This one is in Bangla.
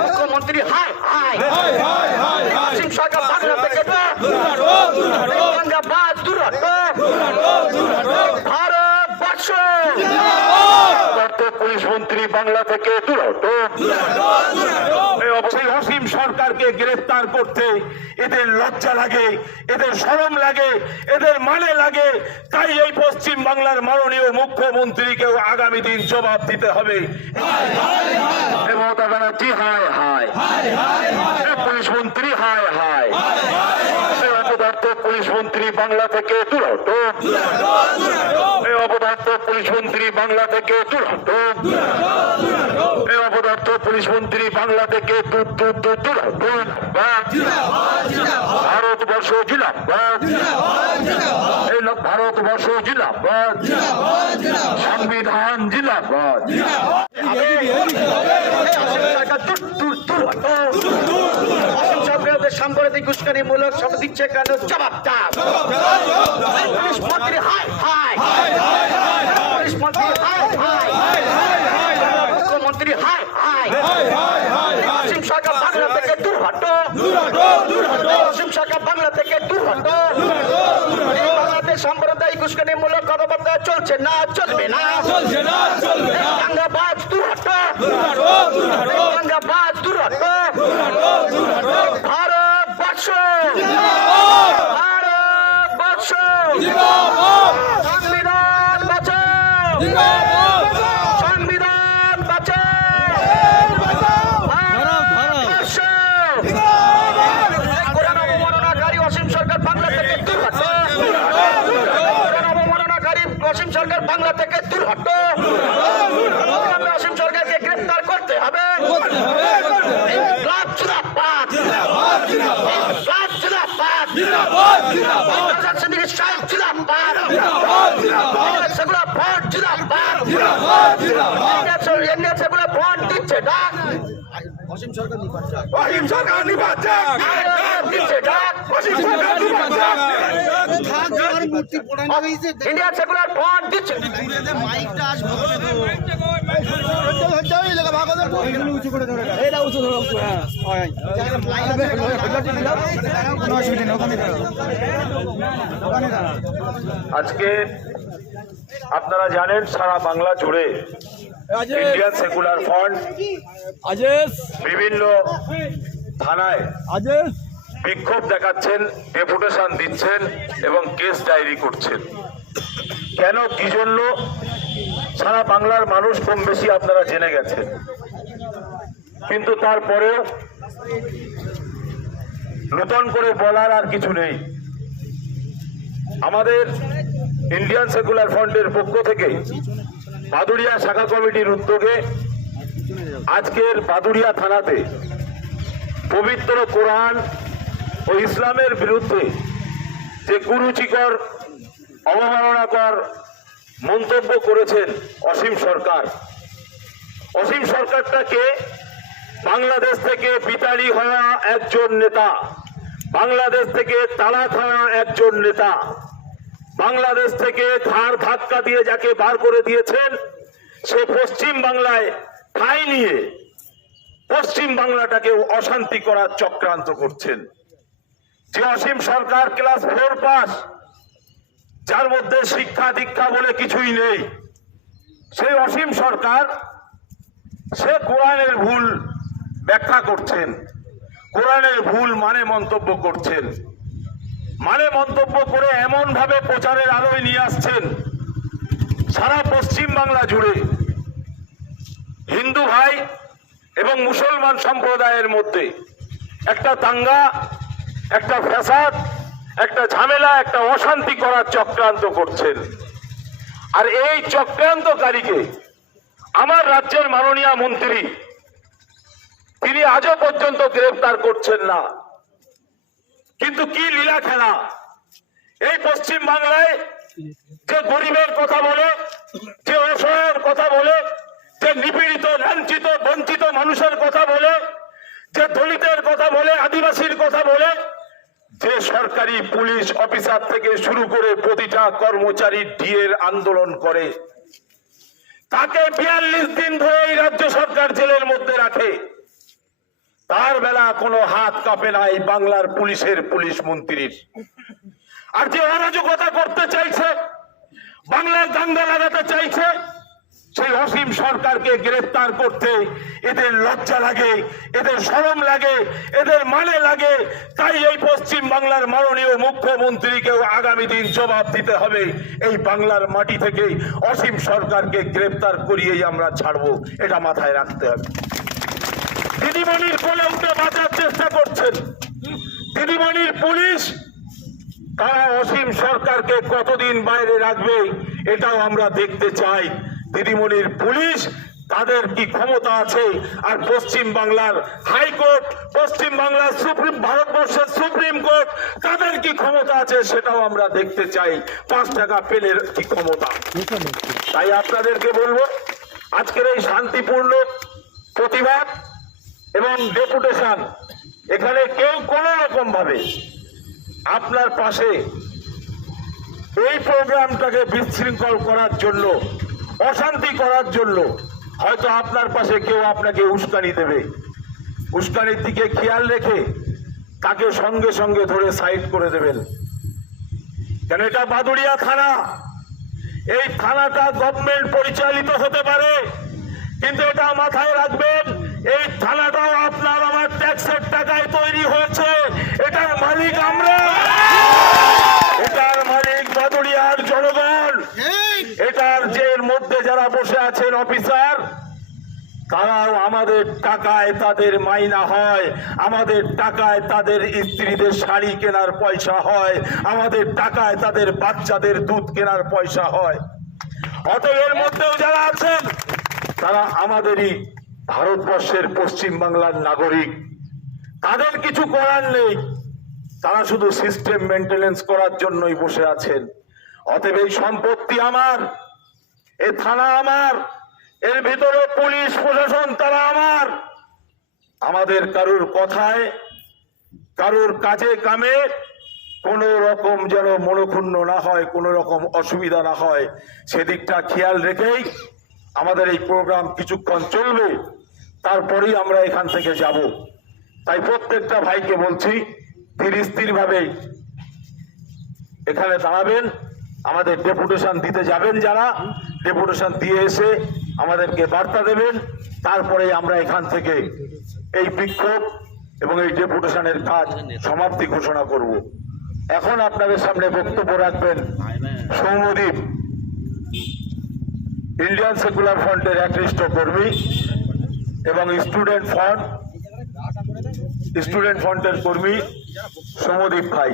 মুখ্যমন্ত্রী হাই হাই অসীম সরকার বাংলা থেকে ভারতবর্ষ পুলিশ মন্ত্রী বাংলা থেকে অসীম সরকারকে গ্রেফতার করতে এদের লজ্জা লাগে, এদের শরম লাগে, এদের মানে লাগে। তাই এই পশ্চিম বাংলার মাননীয় মুখ্যমন্ত্রীকেও আগামী দিন জবাব দিতে হবে। মমতা ব্যানার্জি হায় হায়, পুলিশ মন্ত্রী হায় হায়, অপদার্থ পুলিশ মন্ত্রী বাংলা থেকে অপদার্থ পুলিশ মন্ত্রী বাংলা থেকে অপদার্থ পুলিশ মন্ত্রী বাংলা থেকে ভারতবর্ষ জিন্দাবাদ, ভারতবর্ষ জিন্দাবাদ, সংবিধান জিন্দাবাদ। সাম্প্রদায়িক উস্কানিমূলক শব্দ দিচ্ছে কেন? জবাব দাও। পুলিশ মন্ত্রী হাই হাই, পুলিশ মন্ত্রী হাই হাই, মুখ্যমন্ত্রী হাই হাই, অসীম সরকার বাংলা থেকে দূর হটো, অসীম সরকার বাংলা থেকে দূর হটো। বাংলাদেশ সাম্প্রদায়িক উস্কানিমূলক কথাবার্তা চলছে না, চলবে না, দাঙ্গাবাজ দূর হটো, দাঙ্গাবাজ দূর হটো। ভারতবর্ষ, ভারতবর্ষ, সংবিধান বাঁচাও, সংবিধান বাঁচাও, ভারতবর্ষ। কোরআন অবমাননাকারী অসীম সরকার বাংলা থেকে দূর হটো, কোরআন অবমাননাকারী অসীম সরকার বাংলা থেকে দূর হটো। অসীম সরকারকে গ্রেফতার করতে হবে। অসীম সরকার নিপাত যাক, অসীম সরকার নিপাত যাক, দিচ্ছে ডাক, অসীম সরকার নিপাত যাক। ইন্ডিয়া সেকুলার ফ্রন্ট দিচ্ছে মাইকটা আসবে, উঁচু করে ধরে এটা উঁচু ধরে উঁচু। হ্যাঁ আজকে আপনারা জানেন সারা বাংলা জুড়ে ইন্ডিয়ান সেকুলার ফ্রন্ট বিভিন্ন থানায় বিক্ষোভ দেখাচ্ছেন, ডেপুটেশন দিচ্ছেন এবং কেস ডায়েরি করছেন। কেন, কি জন্য, সারা বাংলার মানুষ কম বেশি আপনারা জেনে গেছেন। কিন্তু তারপরেও নতুন করে বলার আর কিছু নেই। আমাদের ইন্ডিয়ান সেকুলার ফ্রন্টের পক্ষ থেকে বাদুড়িয়া শাখা কমিটির উদ্যোগে আজকের বাদুড়িয়া থানাতে পবিত্র কোরআন ও ইসলামের বিরুদ্ধে যে কুরুচিকর অবমাননাকর মন্তব্য করেছেন অসীম সরকার, অসীম সরকারটাকে বাংলাদেশ থেকে বিতাড়ি হওয়া একজন নেতা, বাংলাদেশ থেকে তালা খাওয়া একজন নেতা, বাংলাদেশ থেকে ঘাড় ধাক্কা দিয়ে যাকে বার করে দিয়েছেন, সে পশ্চিম বাংলায় ঠাঁই নিয়ে পশ্চিম বাংলাটাকে অশান্তি করার চক্রান্ত করছেন। যে অসীম সরকার ক্লাস 4 পাস, যার মধ্যে শিক্ষা দীক্ষা বলে কিছুই নেই, সেই অসীম সরকার সে কোরআনের ভুল ব্যাখ্যা করছেন, কোরআনের ভুল মানে মন্তব্য করছেন, মানে মন্তব্য করে এমন ভাবে প্রচারের আলোয় নিয়ে আসছেন সারা পশ্চিম বাংলা জুড়ে হিন্দু ভাই এবং মুসলমান সম্প্রদায়ের মধ্যে একটা দাঙ্গা, একটা ফ্যাসাদ, একটা ঝামেলা, একটা অশান্তি করার চক্রান্ত করছেন। আর এই চক্রান্তকারীকে আমার রাজ্যের মাননীয় মন্ত্রী তিনি আজও পর্যন্ত গ্রেফতার করছেন না। কিন্তু কি লীলা খেলা! এই পশ্চিম বাংলায় যে গরিবের কথা বলে, যে অসহায়ের কথা বলে, যে নিপীড়িত লাঞ্ছিত বঞ্চিত মানুষের কথা বলে, যে দলিতের কথা বলে, আদিবাসীর কথা বলে, যে সরকারি পুলিশ অফিসার থেকে শুরু করে প্রতিটা কর্মচারী ডিএর আন্দোলন করে, তাকে 42 দিন ধরে এই রাজ্য সরকার জেলের মধ্যে রাখে, তার বেলা কোনো হাত কাঁপে না এই বাংলার পুলিশের পুলিশ মন্ত্রীর। আর যে অরাজকতা করতে চাইছে, বাংলার দাঙ্গা লাগাতে চাইছে, সেই অসীম সরকারকে গ্রেফতার করতে এদের লজ্জা লাগে, এদের শরম লাগে, এদের মানে লাগে। তাই এই পশ্চিম বাংলার মাননীয় মুখ্যমন্ত্রীকেও আগামী দিন জবাব দিতে হবে। এই বাংলার মাটি থেকে অসীম সরকারকে গ্রেফতার করিয়েই আমরা ছাড়বো, এটা মাথায় রাখতে হবে। দিদিমণির কোলে উঠে বাঁচার চেষ্টা করছেন দিদিমণির পুলিশ, তারা অসীম সরকারকে কতদিন বাইরে রাখবে এটাও আমরা দেখতে চাই। দিদিমণির পুলিশ, তাদের কি ক্ষমতা আছে? আর পশ্চিম বাংলার হাইকোর্ট, পশ্চিম বাংলার ভারতবর্ষের সুপ্রিম কোর্ট, তাদের কি ক্ষমতা আছে সেটাও আমরা দেখতে চাই। 5 টাকা পেলের কি ক্ষমতা। তাই আপনাদেরকে বলবো, আজকের এই শান্তিপূর্ণ প্রতিবাদ এবং ডেপুটেশন, এখানে কেউ কোন রকম ভাবে আপনার পাশে এই প্রোগ্রামটাকে বিশৃঙ্খল করার জন্য, অশান্তি করার জন্য হয়তো আপনার পাশে কেউ আপনাকে উস্কানি দেবে। উস্কানির দিকে খেয়াল রেখে তাকে সঙ্গে সঙ্গে ধরে সাইড করে দেবেন। কেন এটা বাদুড়িয়া থানা, এই থানাটা গভর্নমেন্ট পরিচালিত হতে পারে, কিন্তু এটা মাথায় রাখবেন, এই থানাটাও আপনার আমার ট্যাক্সের টাকায় তৈরি হয়েছে। এটার মালিক আমরা, এটার মালিক বাদুড়িয়ার জনগণ। এটার যে মধ্যে যারা বসে আছেন অফিসার, তারাও আমাদের টাকায় তাদের মাইনা হয়, আমাদের টাকায় তাদের স্ত্রীদের শাড়ি কেনার পয়সা হয়, আমাদের টাকায় তাদের বাচ্চাদের দুধ কেনার পয়সা হয়। অতএব এর মধ্যেও যারা আছেন তারা আমাদেরই ভারতবর্ষের পশ্চিম বাংলার নাগরিক, তাদের কিছু করার নেই, তারা শুধু সিস্টেম মেনটেনেন্স করার জন্যই বসে আছেন। অতএব এই সম্পত্তি আমার, এই থানা আমার, এর ভিতরে পুলিশ প্রশাসন তারা আমার। আমাদের কারুর কথায়, কারুর কাজে কামে কোন রকম যেন মনোক্ষুণ্ণ না হয়, কোন রকম অসুবিধা না হয়, সেদিকটা খেয়াল রেখেই আমাদের এই প্রোগ্রাম কিছুক্ষণ চলবে, তারপরেই আমরা এখান থেকে যাব। তাই প্রত্যেকটা ভাইকে বলছি, ধীর স্থির ভাবে এখানে দাঁড়াবেন। আমাদের ডেপুটেশন দিতে যাবেন, যারা ডেপুটেশন দিয়ে এসে আমাদেরকে বার্তা দেবেন, তারপরে আমরা এখান থেকে এই বিক্ষোভ এবং এই ডেপুটেশনের কাজ সমাপ্তি ঘোষণা করব। এখন আপনাদের সামনে বক্তব্য রাখবেন সৌম্যদীপ, ইন্ডিয়ান সেকুলার ফ্রন্টের একনিষ্ঠ কর্মী এবং স্টুডেন্ট ফ্রন্টের কর্মী সৌম্যদীপ ভাই।